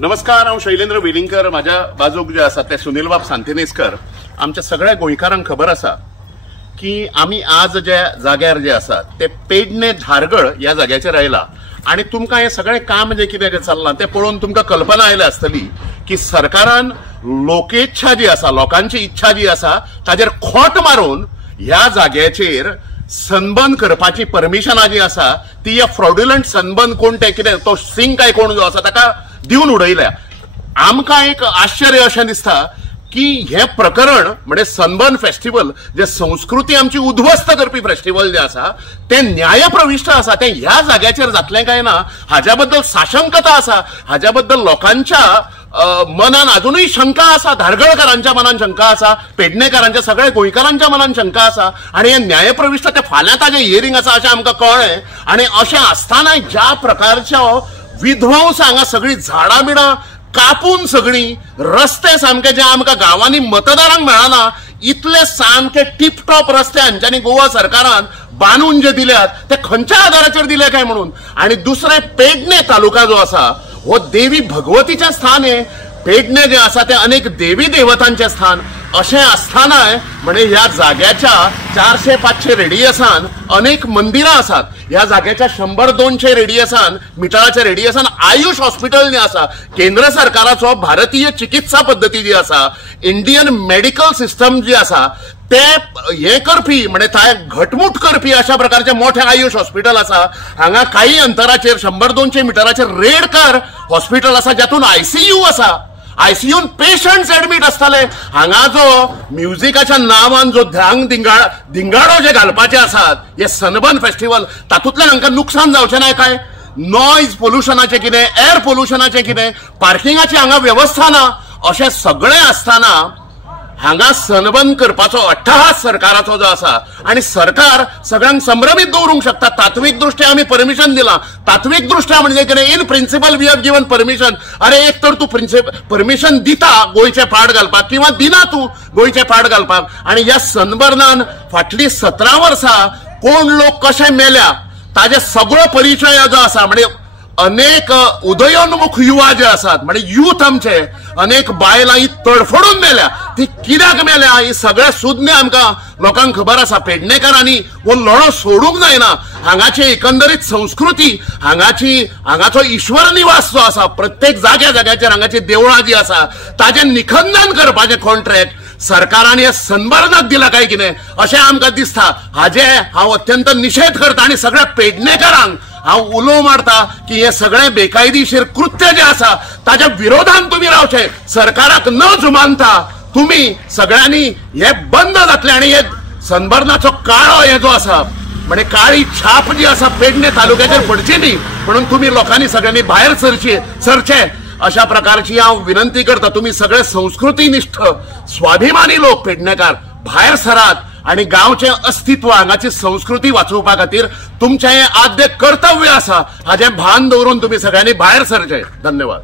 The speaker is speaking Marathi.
नमस्कार, हांव शैलेंद्र वेलिंगकर. माझ्या बाजूक जे आसा ते सुनील बाब सांतेनेस्कर. आमच्या सगळ्या गोंयकारांक खबर आसा की आम्ही आज ज्या जाग्यार जे आसा ते पेडणे धारगळ या जाग्याचेर आयला आणि तुमकां हे सगळे काम जे कितें जे चल्लां ते पळोवन तुमकां कल्पना आयली आसतली की सरकारान लोकेच्छा जी आसा, लोकांची इच्छा जी आसा ताजेर खोट मारून ह्या जाग्याचेर सनबर्न करपाची परमिशनां जी आसा ती या फ्रॉड्युलंट सनबर्न कोण ते कितें तो सिंग काय कोण जो आसा ताका दिवन उडयल्या. आमकां एक आश्चर्य अशें दिसता की हे प्रकरण म्हणजे सनबर्न फेस्टिवल जे संस्कृती आमची उद्ध्वस्त करपी फेस्टिवल जे आसा ते न्यायप्रविष्ट आसा ते ह्या जाग्याचेर जातलें काय ना हाच्या बद्दल साशंकता आसा. हाच्या बद्दल लोकांच्या मनान अजूनही शंका आसा, धारगळकारांच्या मनान शंका आसा, पेडणेकारांच्या सगळ्या गोंयकारांच्या मनान शंका आसा आणि हे न्यायप्रविष्ट ते फाल्यां ताजें हियरिंग आसा अशें आमकां कळ्ळें. आणि अशें आसतना ज्या प्रकारच्या विध्वंस हांगा सगळीं झाडां बिडां कापून सगळीं रस्ते सामके जे आमकां गांवांनी मतदारांक मेळना इतले सामके टिपटॉप रस्ते हांच्यांनी गोवा सरकारान बांदून जे दिल्यात ते खंयच्या आदाराचेर दिले काय म्हणून. आणि दुसरे पेडणे तालुका जो आसा हो देवी भगवतीचें स्थान आहे. पेडणे जे आसा ते अनेक देवी देवतांचे स्थान अशें आसतानाय म्हणजे ह्या जाग्याच्या 400-500 रेडियसान अनेक मंदिरां आसात. ह्या जाग्याच्या 100-200 रेडियसान मिटराच्या रेडियसान आयुष हॉस्पिटल जे आसा, केंद्र सरकाराचो भारतीय चिकित्सा पद्दती जी आसा, इंडियन मेडिकल सिस्टम जी आसा ते हे करपी म्हणजे ताय घटमूट करपी अशा प्रकारचे मोठे आयुष हॉस्पिटल आसा. हांगा काही अंतराचेर 100-200 मिटराचेर रेड कार हॉस्पिटल आसा ज्यातून आयसीयू आसा. आयसीयून पेशंट्स एडमिट असताले. हांगा जो म्युझिकाच्या नावान जो दिंगाडो जे घालपाचे आसात हे सनबर्न फेस्टिवल तातूंतल्यान हांकां नुकसान जावचें ना काय? नॉयज पोल्युशनाचें कितें, एअर पोल्युशनाचें कितें, पार्किंगाची हांगा व्यवस्था ना अशें सगळें आसतना हांगा सनबर्न करपाचो अट्टहास सरकाराचो जो आसा आणि सरकार सगळ्यांक संभ्रमित दवरूंक शकता. तात्विक दृश्ट्या आमी परमिशन दिलां. तात्विक दृश्ट्या म्हणजे कितें, in principle we have given permission. अरे एक तर तूं परमिशन दिता गोंयचे पाड घालपाक किंवा दिना तूं गोंयचे पाड घालपाक. आणि ह्या सनबर्नान फाटलीं 17 वर्सां कोण लोक कशे मेल्या ताजे सगळो परिचय जो आसा म्हणजे अनेक उदयोन्मुख युवा जे आसात म्हणजे यूथ आमचे अनेक बायलां ही तडफडून मेल्या. ती कित्याक मेल्या ही सगळ्या सुज्ञ आमकां लोकांक खबर आसा. पेडणेकारांनी हो लढो सोडूंक जायना. हांगाची एकंदरीत संस्कृती, हांगाचो ईश्वर निवास जो आसा, प्रत्येक जाग्याचेर हांगाची देवळां जी आसा ताजें निखंदन करपाचें कॉन्ट्रॅक्ट सरकारान ह्या सनबर्नाक दिला काय कितें अशें आमकां दिसता. हाजे हांव अत्यंत निशेध करता आणि सगळ्या पेडणेकारांक हांव उलो मारता की हे सगळे बेकायदेशीर कृत्य जे आसा ताच्या विरोधान तुम्ही रावचे. सरकाराक न जुमानता तुम्ही सगळ्यांनी हे बंद जातले आणि हे सनबर्नाचो काळो हे जो आसा म्हणजे काळी छाप जी आसा पेडणे तालुक्याचेर पडची न्ही म्हणून तुम्ही लोकांनी सगळ्यांनी भायर सरचे अशा प्रकारची हांव विनंती करता. तुम्ही सगळे संस्कृतीनिष्ठ स्वाभिमानी लोक पेडणेकार भायर सरात आणि गावचे अस्तित्व हांगाची संस्कृती वाचोवपा खातीर तुमचें हें आद्य कर्तव्य आसा हाजें भान दवरून तुम्ही सगळ्यांनी भायर सरचे. धन्यवाद.